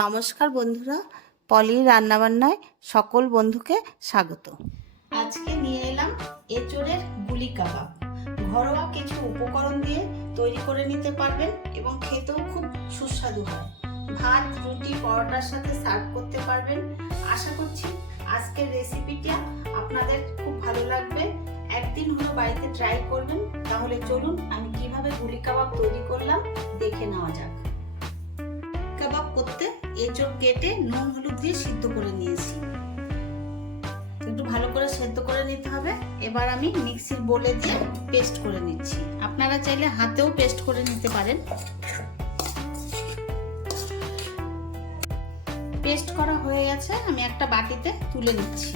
নমস্কার বন্ধুরা, পলির রান্নাবান্নায় সকল বন্ধুকে স্বাগত। আজকে নিয়ে এলাম এঁচড়ের গুলি কাবাব। ঘরোয়া কিছু উপকরণ দিয়ে তৈরি করে নিতে পারবেন এবং খেতেও খুব সুস্বাদু হয়। ভাত, রুটি, পরোটার সাথে সার্ভ করতে পারবেন। আশা করছি আজকের রেসিপিটা আপনাদের খুব ভালো লাগবে। একদিন হলো বাড়িতে ট্রাই করবেন, তাহলে চলুন আমি কীভাবে গুলি কাবাব তৈরি করলাম দেখে নেওয়া যাক। কাবাব করতে এঁচড় কেটে নুন, হলুদ দিয়ে সিদ্ধ করে নিয়েছি। একটু ভালো করে সেদ্ধ করে নিতে হবে। এবার আমি মিক্সির বোলে দিয়ে পেস্ট করে নিচ্ছি। আপনারা চাইলে হাতেও পেস্ট করে নিতে পারেন। পেস্ট করা হয়ে গেছে, আমি একটা বাটিতে তুলে নিচ্ছি।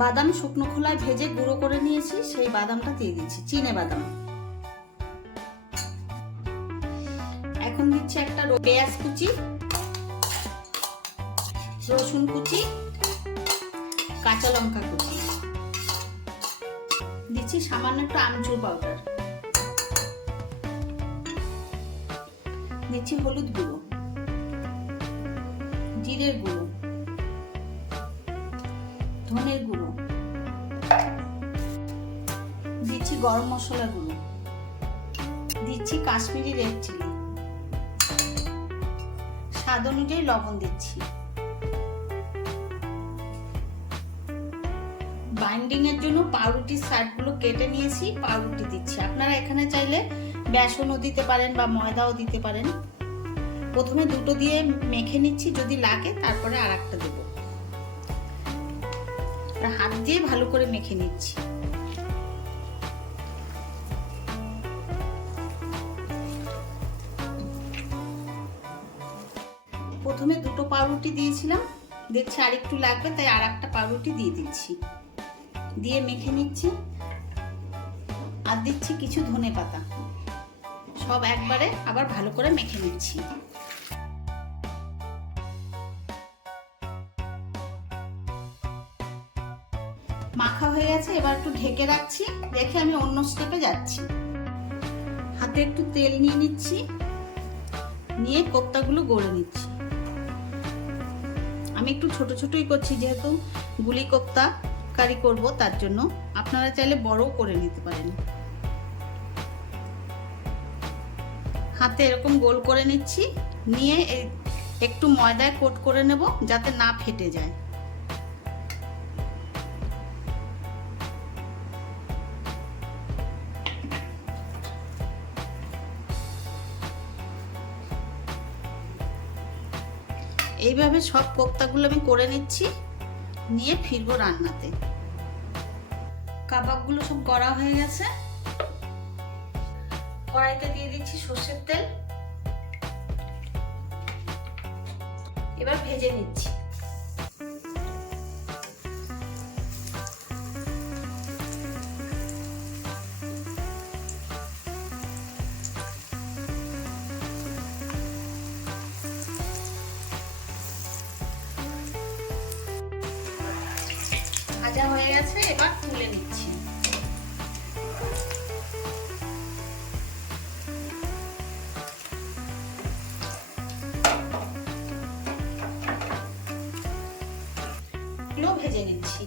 বাদাম শুকনো খোলায় ভেজে গুঁড়ো করে নিয়েছি, সেই বাদামটা দিয়ে দিচ্ছি, চিনে বাদাম। পেঁয়াজ কুচি, রসুন কুচি, কাঁচা লঙ্কা কুচি। দিচ্ছি সামান্য একটু আমচুর পাউডার দিচ্ছি হলুদ গুঁড়ো, জিরের গুঁড়ো, ধনের গুঁড়ো। দিচ্ছি গরম মশলা গুঁড়ো। দিচ্ছি কাশ্মীরি রেড চিলি স্বাদ অনুযায়ী লবণ দিচ্ছি। বাইন্ডিং এর জন্য পাউরুটির সাইডগুলো কেটে নিয়েছি, পাউরুটি দিচ্ছি। আপনারা এখানে চাইলে বেসনও দিতে পারেন বা ময়দাও দিতে পারেন। প্রথমে দুটো দিয়ে মেখে নিচ্ছি, যদি লাগে তারপরে আর একটা দেবো। হাত দিয়ে ভালো করে মেখে নিচ্ছি। প্রথমে দুটো পাউরুটি দিয়েছিলাম দেখছি আর একটু লাগবে, তাই আর একটা পাউরুটি দিয়ে দিচ্ছি। দিয়ে মেখে নিচ্ছি। আর দিচ্ছি কিছু ধনে পাতা। সব একবারে আবার ভালো করে মেখে নিচ্ছি। মাখা হয়ে গেছে, এবার একটু ঢেকে রাখছি। দেখে আমি অন্য স্টেপে যাচ্ছি। হাতে একটু তেল নিয়ে নিচ্ছি। নিয়ে কোপ্তাগুলো গড়ে নিচ্ছি। আমি একটু ছোট ছোটই করছি, যেহেতু গুলি কোপ্তা কারি করব, তার জন্য। আপনারা চাইলে বড়ও করে নিতে পারেন। হাতে এরকম গোল করে নিচ্ছি, নিয়ে একটু ময়দায় কোট করে নেব, যাতে না ফেটে যায়। এইভাবে সব কোপ্তাগুলো আমি করে নিচ্ছি, নিয়ে ফিরবো রান্নাতে। কাবাবগুলো সব করা হয়ে গেছে। কড়াইতে দিয়ে দিচ্ছি সর্ষের তেল। এবার ভেজে নিচ্ছি। ভাজা হয়ে গেছে, এবার তুলে নিচ্ছি। ভেজে নিচ্ছি।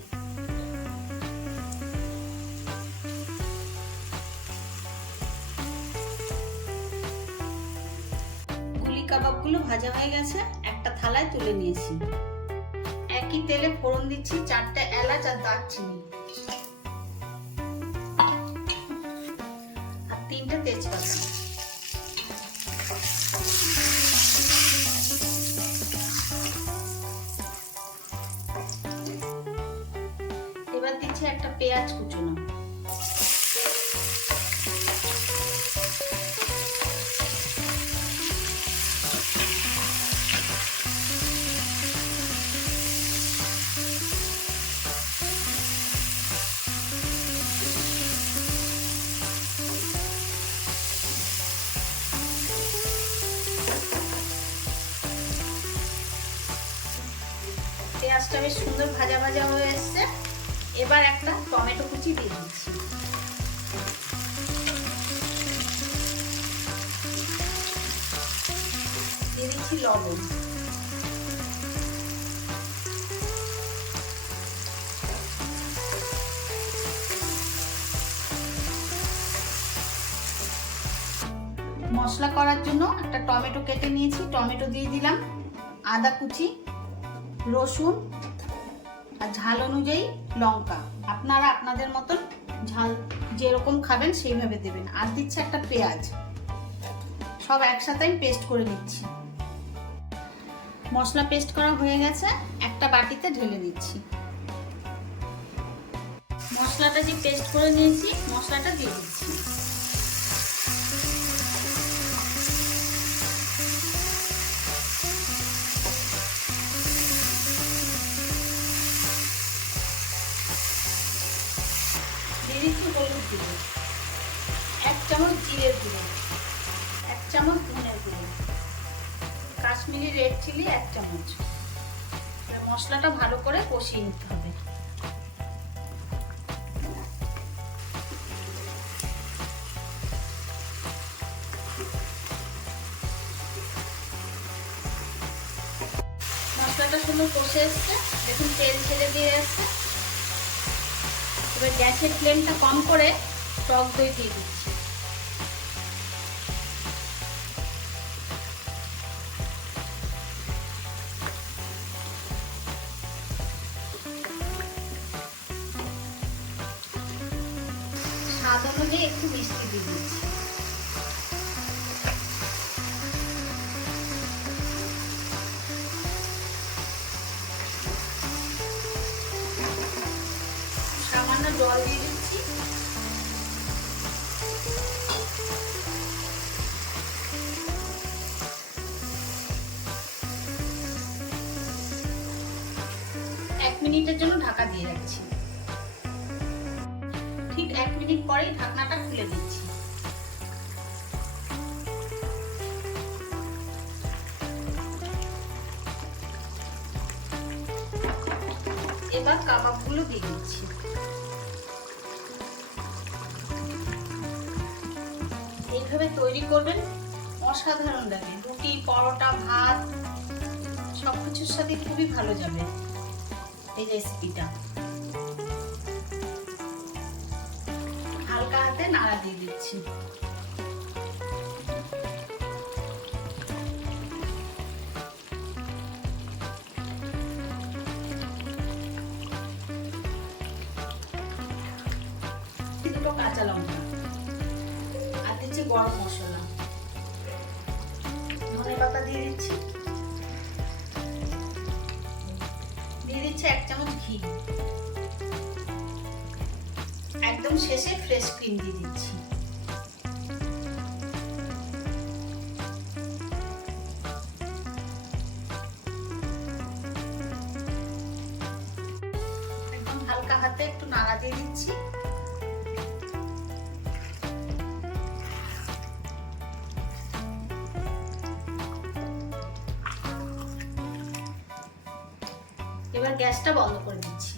গুলি কাবাবগুলো ভাজা হয়ে গেছে, একটা থালায় তুলে নিয়েছি। একই তেলে ফোড়ন দিচ্ছি, চারটে এলাচ আর দারচিনি আর তিনটে তেজপাতা। এবার দিচ্ছি একটা পেঁয়াজ কুচুনো পেঁয়াজটা বেশ সুন্দর ভাজা ভাজা হয়ে এসছে। এবার একটা টমেটো কুচি দিয়ে দিচ্ছি। দিয়ে দিচ্ছি লবণ। মশলা করার জন্য একটা টমেটো কেটে নিয়েছি। টমেটো দিয়ে দিলাম আদা কুচি। রসুন আর ঝাল অনুযায়ী লঙ্কা। আপনারা আপনাদের মতন ঝাল যেরকম খাবেন সেইভাবে দেবেন। আর দিচ্ছে একটা পেঁয়াজ। সব একসাথে আমি পেস্ট করে নিচ্ছি। মশলা পেস্ট করা হয়ে গেছে। একটা বাটিতে ঢেলে নিচ্ছি। মশলাটা যে পেস্ট করে নিয়েছি, মশলাটা দিয়ে দিচ্ছি। দিচ্ছি হলুদ গুঁড়ো এক চামচ জিরের গুঁড়ো, এক চামচ ধনের গুঁড়ো, কাশ্মীরি রেড চিলি এক চামচ। মশলাটা ভালো করে কষিয়ে নিতে হবে। মশলাটা সুন্দর কষে এসছে। দেখুন তেল ছেড়ে দিয়ে এসছে। এবার গ্যাসের ফ্লেমটা কম করে টক দই দিয়ে দিচ্ছি। স্বাদ অনুযায়ী একটু মিষ্টি দিয়ে দিচ্ছি। জল দিয়ে দিচ্ছি। এক মিনিটের জন্য ঢাকা দিয়ে রাখছি। ঠিক এক মিনিট পরেই ঢাকনাটা খুলে দিচ্ছি। এবার কাবাবগুলো দিয়ে দিচ্ছি। এইভাবে তৈরি করবেন? অসাধারণ লাগে। রুটি, পরোটা, ভাত সব কিছুর সাথে খুবই ভালো যাবে এই রেসিপিটা হালকা হাতে নাড়া দিয়ে দিচ্ছি। কাঁচা লঙ্কা। গরম মশলা। ধনে পাতা দিয়ে দিচ্ছি। দিয়ে দিচ্ছি এক চামচ ঘি। একদম শেষে ফ্রেশ ক্রিম দিয়ে দিচ্ছি। হালকা হাতে একটু নাড়া দিয়ে দিচ্ছি। এবার গ্যাসটা বন্ধ করে দিচ্ছি।